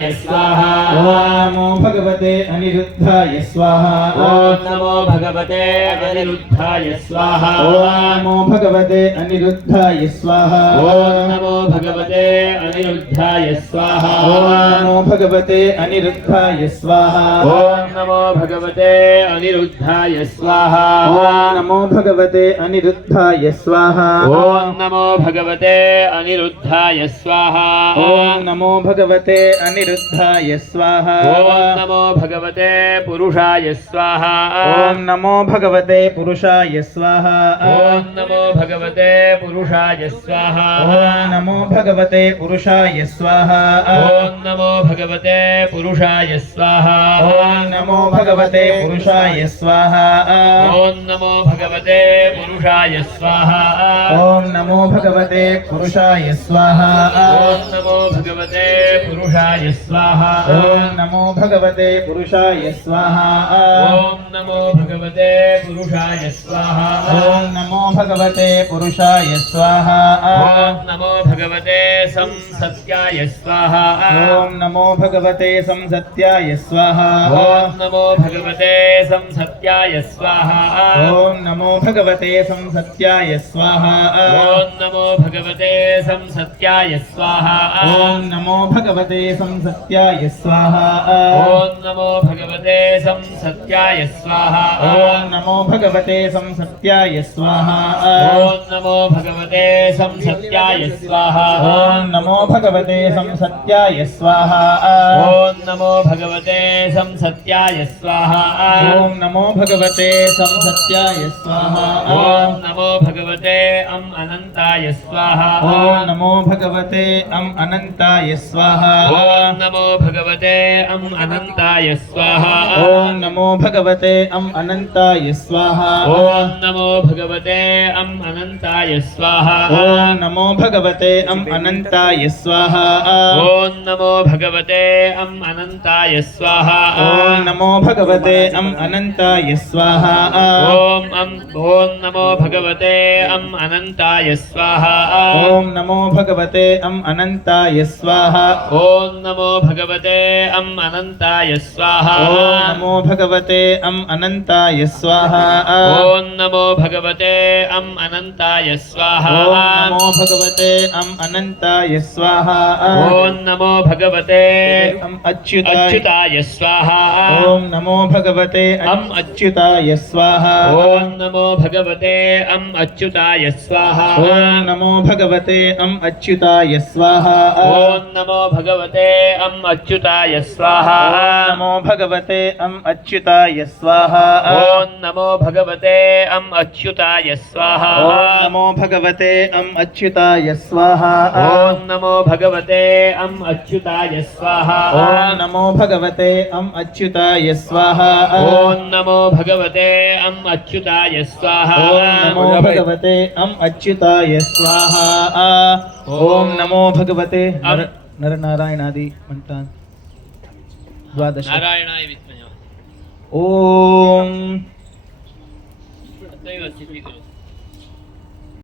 स्वाहा। ओम नमो भगवते अनिरुद्धाय स्वाहा। ओम नमो भगवते अनिरुद्धाय स्वाहा। ओम नमो भगवते अनिरुद्धाय स्वाहा। ओम नमो भगवते अनिरुद्धाय स्वाहा। ओम नमो भगवते अनिरुद्धाय स्वाहा। ओम नमो भगवते अनिरुद्धाय स्वाहा। ओम नमो भगवते अनिरुद्धाय स्वाहा। ओम नमो भगवते अनिरुद्धाय स्वाहा। ओम नमो भगवते अनिरुद्धाय स्वाहा। ओम नमो भगवते पुरुषाय स्वाहा। ओम नमो भगवते पुरुषाय स्वाहा। ओम नमो भगवते पुरुषाय स्वाहा। ओम नमो भगवते पुरुषाय स्वाहा। ओम नमो भगवते पुरुषाय स्वाहा। ओम नमो भगवते पुरुषाय स्वाहा। ओम नमो भगवते पुरुषाय स्वाहा। ओम नमो भगवते पुरुषाय स्वाहा। ओम नमो भगवते पुरुषाय स्वाहा। ओम नमो भगवते पुरुषाय स्वाहा। ओम नमो भगवते पुरुषाय स्वाहा। ओम नमो भगवते पुरुषाय स्वाहा। ओम नमो भगवते संसत्याय स्वाहा। ओम नमो भगवते संसत्याय स्वाहा। ओम नमो भगवते संसत्याय स्वाहा। ओम नमो भगवते संसत्याय स्वाहा। ओम नमो भगवते संसत्याय स्वाहा। ओम नमो भगवते संसत्याय स्वाहा। ओम नमो भगवते संसत्याय स्वाहा। ओम नमो भगवते संसत्याय स्वाहा। ओम नमो भगवते संसत्याय स्वाहा। ओम नमो भगवते संसत्याय स्वाहा। ओम नमो भगवते संसत्याय स्वाहा। ओम नमो भगवते संसत्याय स्वाहा। ओम नमो भगवते अनंताय स्वाहा। ओम नमो भगवते अनंताय स्वाहा। ओम नमो भगवते अनंताय स्वाहा। ओम नमो भगवते अनंताय स्वाहा। ओम नमो भगवते अनंताय स्वाहा। ओम नमो भगवते अनंताय स्वाहा। ओम नमो भगवते अनंताय स्वाहा। ओम नमो भगवते अनंताय स्वाहा। ओम नमो भगवते अनंताय स्वाहा। ओम नमो भगवते अनंताय स्वाहा। ओम नमो भगवते अनंताय स्वाहा। ओम नमो भगवते अनंताय स्वाहा। ओम नमो भगवते अनंताय स्वाहा। ओम नमो भगवते अनंताय स्वाहा। ओम नमो भगवते अच्युताय अच्युताय स्वाहा। ओम नमो भगवते अच्युताय स्वाहा। ओम नमो भगवते अच्युताय स्वाहा। ओम नमो भगवते अच्युताय स्वाहा। ओम नमो भगवते अच्युताय स्वाहा। नमो भगवते अच्युताय स्वाहा। ओम नमो भगवते अच्युताय स्वाहा। ओम नमो भगवते अच्युताय स्वाहा। ओम नमो भगवते अच्युताय स्वाहा। ओम नमो भगवते अच्युताय स्वाहा। ओम नमो भगवते अच्युताय स्वाहा। ओम नमो भगवते अच्युताय स्वाहा। ओम नमो भगवते नरनारायणादि मंत्रान् द्वादश नारायणाय विद्महे ओम तथैव स्थितिः